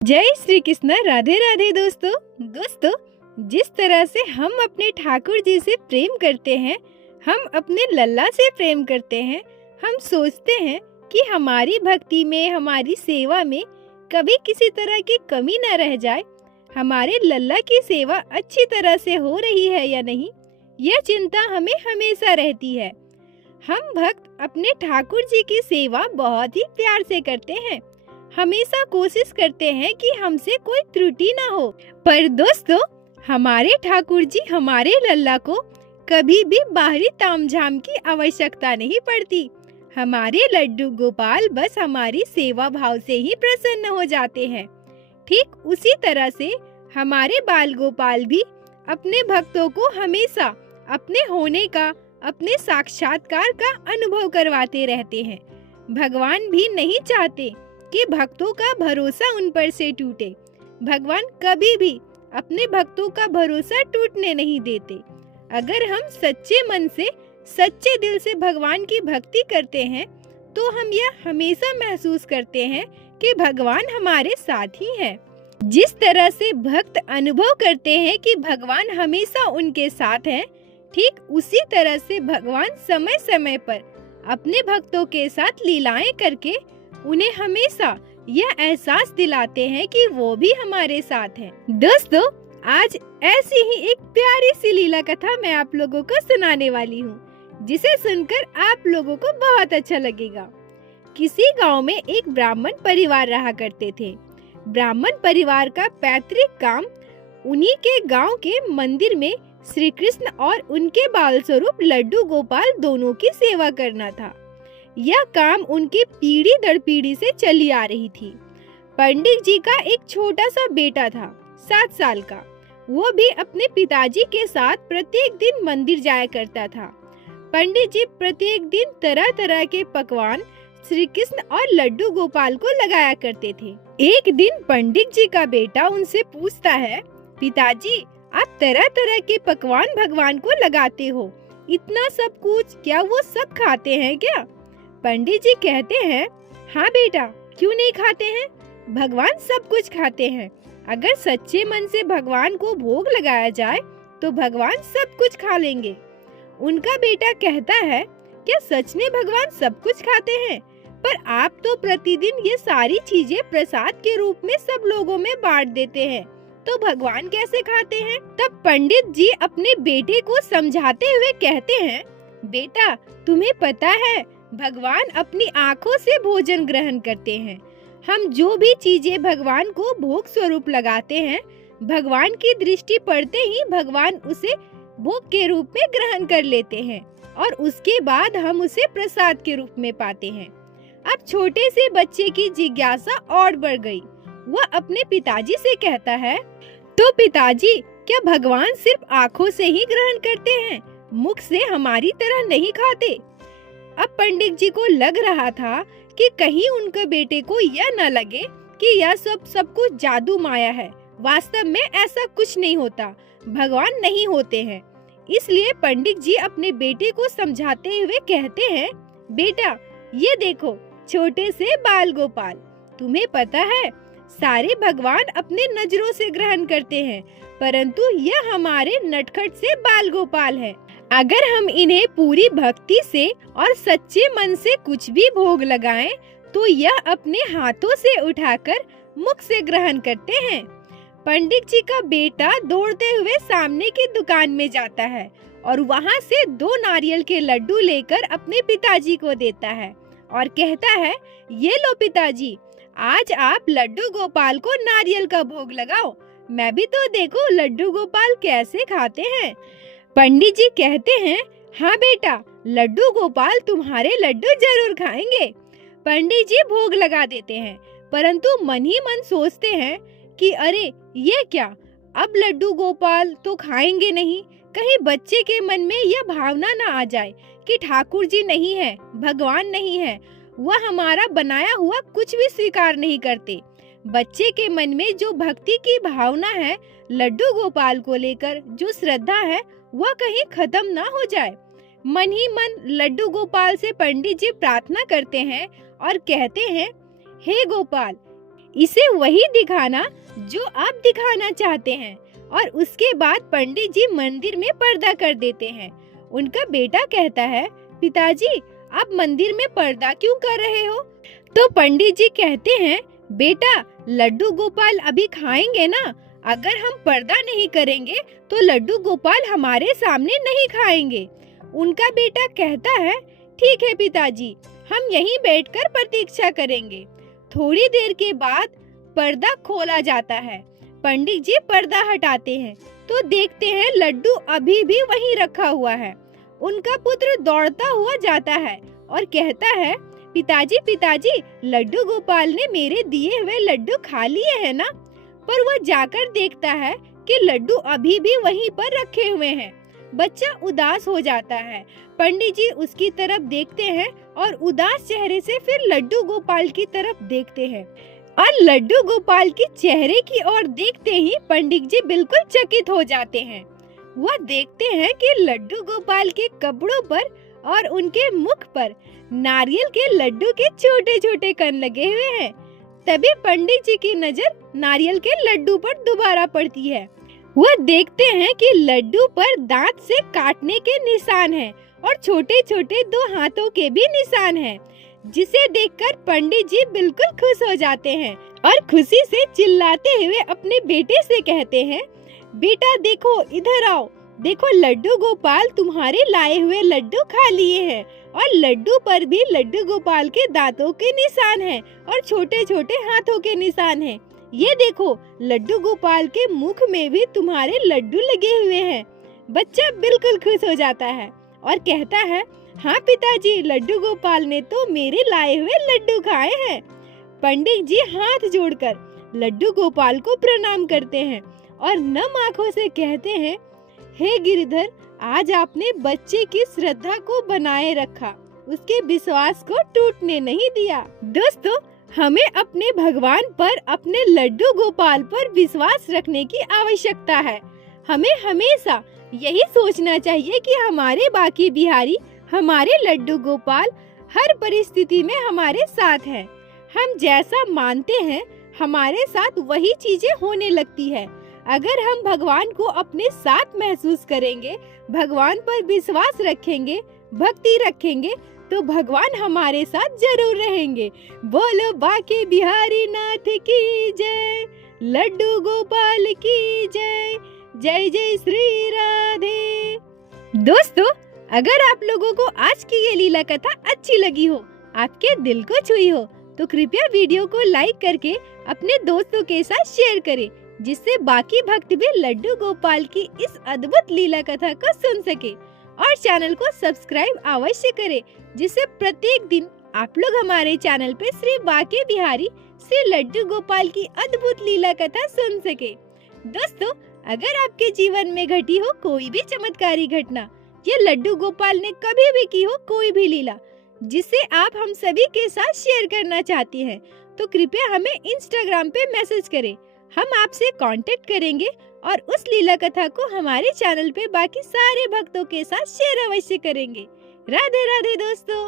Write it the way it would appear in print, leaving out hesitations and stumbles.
जय श्री कृष्ण। राधे राधे दोस्तों। जिस तरह से हम अपने ठाकुर जी से प्रेम करते हैं, हम अपने लल्ला से प्रेम करते हैं। हम सोचते हैं कि हमारी भक्ति में, हमारी सेवा में कभी किसी तरह की कमी न रह जाए। हमारे लल्ला की सेवा अच्छी तरह से हो रही है या नहीं, यह चिंता हमें हमेशा रहती है। हम भक्त अपने ठाकुर जी की सेवा बहुत ही प्यार से करते हैं। हमेशा कोशिश करते हैं कि हमसे कोई त्रुटि ना हो। पर दोस्तों, हमारे ठाकुर जी, हमारे लल्ला को कभी भी बाहरी तामझाम की आवश्यकता नहीं पड़ती। हमारे लड्डू गोपाल बस हमारी सेवा भाव से ही प्रसन्न हो जाते हैं। ठीक उसी तरह से हमारे बाल गोपाल भी अपने भक्तों को हमेशा अपने होने का, अपने साक्षात्कार का अनुभव करवाते रहते हैं। भगवान भी नहीं चाहते कि भक्तों का भरोसा उन पर से टूटे। भगवान कभी भी अपने भक्तों का भरोसा टूटने नहीं देते। अगर हम सच्चे मन से, सच्चे दिल से भगवान की भक्ति करते हैं तो हम यह हमेशा महसूस करते हैं कि भगवान हमारे साथ ही है। जिस तरह से भक्त अनुभव करते हैं कि भगवान हमेशा उनके साथ है, ठीक उसी तरह से भगवान समय समय पर अपने भक्तों के साथ लीलाएं करके उन्हें हमेशा यह एहसास दिलाते हैं कि वो भी हमारे साथ हैं। दोस्तों, आज ऐसी ही एक प्यारी सी लीला कथा मैं आप लोगों को सुनाने वाली हूँ, जिसे सुनकर आप लोगों को बहुत अच्छा लगेगा। किसी गांव में एक ब्राह्मण परिवार रहा करते थे। ब्राह्मण परिवार का पैतृक काम उन्हीं के गांव के मंदिर में श्री कृष्ण और उनके बाल स्वरूप लड्डू गोपाल दोनों की सेवा करना था। यह काम उनकी पीढ़ी दर पीढ़ी से चली आ रही थी। पंडित जी का एक छोटा सा बेटा था, 7 साल का। वो भी अपने पिताजी के साथ प्रत्येक दिन मंदिर जाया करता था। पंडित जी प्रत्येक दिन तरह तरह के पकवान श्री कृष्ण और लड्डू गोपाल को लगाया करते थे। एक दिन पंडित जी का बेटा उनसे पूछता है, पिताजी, आप तरह तरह के पकवान भगवान को लगाते हो, इतना सब कुछ, क्या वो सब खाते हैं क्या? पंडित जी कहते हैं, हाँ बेटा, क्यों नहीं खाते हैं? भगवान सब कुछ खाते हैं। अगर सच्चे मन से भगवान को भोग लगाया जाए तो भगवान सब कुछ खा लेंगे। उनका बेटा कहता है, क्या सच में भगवान सब कुछ खाते हैं? पर आप तो प्रतिदिन ये सारी चीजें प्रसाद के रूप में सब लोगों में बांट देते हैं, तो भगवान कैसे खाते हैं? तब पंडित जी अपने बेटे को समझाते हुए कहते हैं, बेटा, तुम्हें पता है भगवान अपनी आँखों से भोजन ग्रहण करते हैं। हम जो भी चीजें भगवान को भोग स्वरूप लगाते हैं, भगवान की दृष्टि पड़ते ही भगवान उसे भोग के रूप में ग्रहण कर लेते हैं और उसके बाद हम उसे प्रसाद के रूप में पाते हैं। अब छोटे से बच्चे की जिज्ञासा और बढ़ गई। वह अपने पिताजी से कहता है, तो पिताजी, क्या भगवान सिर्फ आँखों से ही ग्रहण करते हैं, मुख से हमारी तरह नहीं खाते? अब पंडित जी को लग रहा था कि कहीं उनके बेटे को यह न लगे कि यह सब कुछ जादू माया है। वास्तव में ऐसा कुछ नहीं होता, भगवान नहीं होते हैं। इसलिए पंडित जी अपने बेटे को समझाते हुए कहते हैं, बेटा, ये देखो छोटे से बाल गोपाल, तुम्हें पता है सारे भगवान अपने नजरों से ग्रहण करते हैं, परंतु यह हमारे नटखट से बाल गोपाल है। अगर हम इन्हें पूरी भक्ति से और सच्चे मन से कुछ भी भोग लगाएं, तो यह अपने हाथों से उठाकर मुख से ग्रहण करते हैं। पंडित जी का बेटा दौड़ते हुए सामने की दुकान में जाता है और वहां से 2 नारियल के लड्डू लेकर अपने पिताजी को देता है और कहता है, ये लो पिताजी, आज आप लड्डू गोपाल को नारियल का भोग लगाओ, मैं भी तो देखो लड्डू गोपाल कैसे खाते हैं। पंडित जी कहते हैं, हाँ बेटा, लड्डू गोपाल तुम्हारे लड्डू जरूर खाएंगे। पंडित जी भोग लगा देते हैं, परंतु मन ही मन सोचते हैं कि अरे ये क्या, अब लड्डू गोपाल तो खाएंगे नहीं। कहीं बच्चे के मन में यह भावना ना आ जाए कि ठाकुर जी नहीं है, भगवान नहीं है, वह हमारा बनाया हुआ कुछ भी स्वीकार नहीं करते। बच्चे के मन में जो भक्ति की भावना है, लड्डू गोपाल को लेकर जो श्रद्धा है, वह कहीं खत्म ना हो जाए। मन ही मन लड्डू गोपाल से पंडित जी प्रार्थना करते हैं और कहते हैं, हे गोपाल, इसे वही दिखाना जो आप दिखाना चाहते हैं। और उसके बाद पंडित जी मंदिर में पर्दा कर देते हैं। उनका बेटा कहता है, पिताजी आप मंदिर में पर्दा क्यों कर रहे हो? तो पंडित जी कहते हैं, बेटा लड्डू गोपाल अभी खाएंगे ना, अगर हम पर्दा नहीं करेंगे तो लड्डू गोपाल हमारे सामने नहीं खाएंगे। उनका बेटा कहता है, ठीक है पिताजी, हम यहीं बैठकर प्रतीक्षा करेंगे। थोड़ी देर के बाद पर्दा खोला जाता है। पंडित जी पर्दा हटाते हैं तो देखते हैं लड्डू अभी भी वहीं रखा हुआ है। उनका पुत्र दौड़ता हुआ जाता है और कहता है, पिताजी पिताजी लड्डू गोपाल ने मेरे दिए हुए लड्डू खा लिए हैं ना? पर वह जाकर देखता है कि लड्डू अभी भी वहीं पर रखे हुए हैं। बच्चा उदास हो जाता है। पंडित जी उसकी तरफ देखते हैं और उदास चेहरे से फिर लड्डू गोपाल की तरफ देखते हैं और लड्डू गोपाल के चेहरे की ओर देखते ही पंडित जी बिल्कुल चकित हो जाते हैं। वह देखते हैं कि लड्डू गोपाल के कपड़ों पर और उनके मुख पर नारियल के लड्डू के छोटे छोटे कण लगे हुए हैं। तभी पंडित जी की नजर नारियल के लड्डू पर दोबारा पड़ती है। वह देखते हैं कि लड्डू पर दांत से काटने के निशान हैं और छोटे छोटे 2 हाथों के भी निशान हैं, जिसे देखकर पंडित जी बिल्कुल खुश हो जाते हैं और खुशी से चिल्लाते हुए अपने बेटे से कहते हैं, बेटा देखो इधर आओ, देखो लड्डू गोपाल तुम्हारे लाए हुए लड्डू खा लिए हैं और लड्डू पर भी लड्डू गोपाल के दांतों के निशान हैं और छोटे छोटे हाथों के निशान हैं। ये देखो लड्डू गोपाल के मुख में भी तुम्हारे लड्डू लगे हुए हैं। बच्चा बिल्कुल खुश हो जाता है और कहता है, हाँ पिताजी लड्डू गोपाल ने तो मेरे लाए हुए लड्डू खाए हैं। पंडित जी हाथ जोड़कर लड्डू गोपाल को प्रणाम करते हैं और नम आंखों से कहते हैं, हे गिरधर, आज आपने बच्चे की श्रद्धा को बनाए रखा, उसके विश्वास को टूटने नहीं दिया। दोस्तों, हमें अपने भगवान पर, अपने लड्डू गोपाल पर विश्वास रखने की आवश्यकता है। हमें हमेशा यही सोचना चाहिए कि हमारे बाकी बिहारी, हमारे लड्डू गोपाल हर परिस्थिति में हमारे साथ हैं। हम जैसा मानते हैं हमारे साथ वही चीजें होने लगती है। अगर हम भगवान को अपने साथ महसूस करेंगे, भगवान पर विश्वास रखेंगे, भक्ति रखेंगे, तो भगवान हमारे साथ जरूर रहेंगे। बोलो बाके बिहारी नाथ की जय, लड्डू गोपाल की जय, जय जय श्री राधे। दोस्तों, अगर आप लोगों को आज की ये लीला कथा अच्छी लगी हो, आपके दिल को छुई हो, तो कृपया वीडियो को लाइक करके अपने दोस्तों के साथ शेयर करें, जिससे बाकी भक्त भी लड्डू गोपाल की इस अद्भुत लीला कथा को सुन सके। और चैनल को सब्सक्राइब अवश्य करें, जिससे प्रत्येक दिन आप लोग हमारे चैनल पे श्री बाके बिहारी श्री लड्डू गोपाल की अद्भुत लीला कथा सुन सके। दोस्तों, अगर आपके जीवन में घटी हो कोई भी चमत्कारी घटना, या लड्डू गोपाल ने कभी भी की हो कोई भी लीला, जिसे आप हम सभी के साथ शेयर करना चाहती हैं, तो कृपया हमें इंस्टाग्राम पे मैसेज करें। हम आपसे कांटेक्ट करेंगे और उस लीला कथा को हमारे चैनल पे बाकी सारे भक्तों के साथ शेयर अवश्य करेंगे। राधे राधे दोस्तों।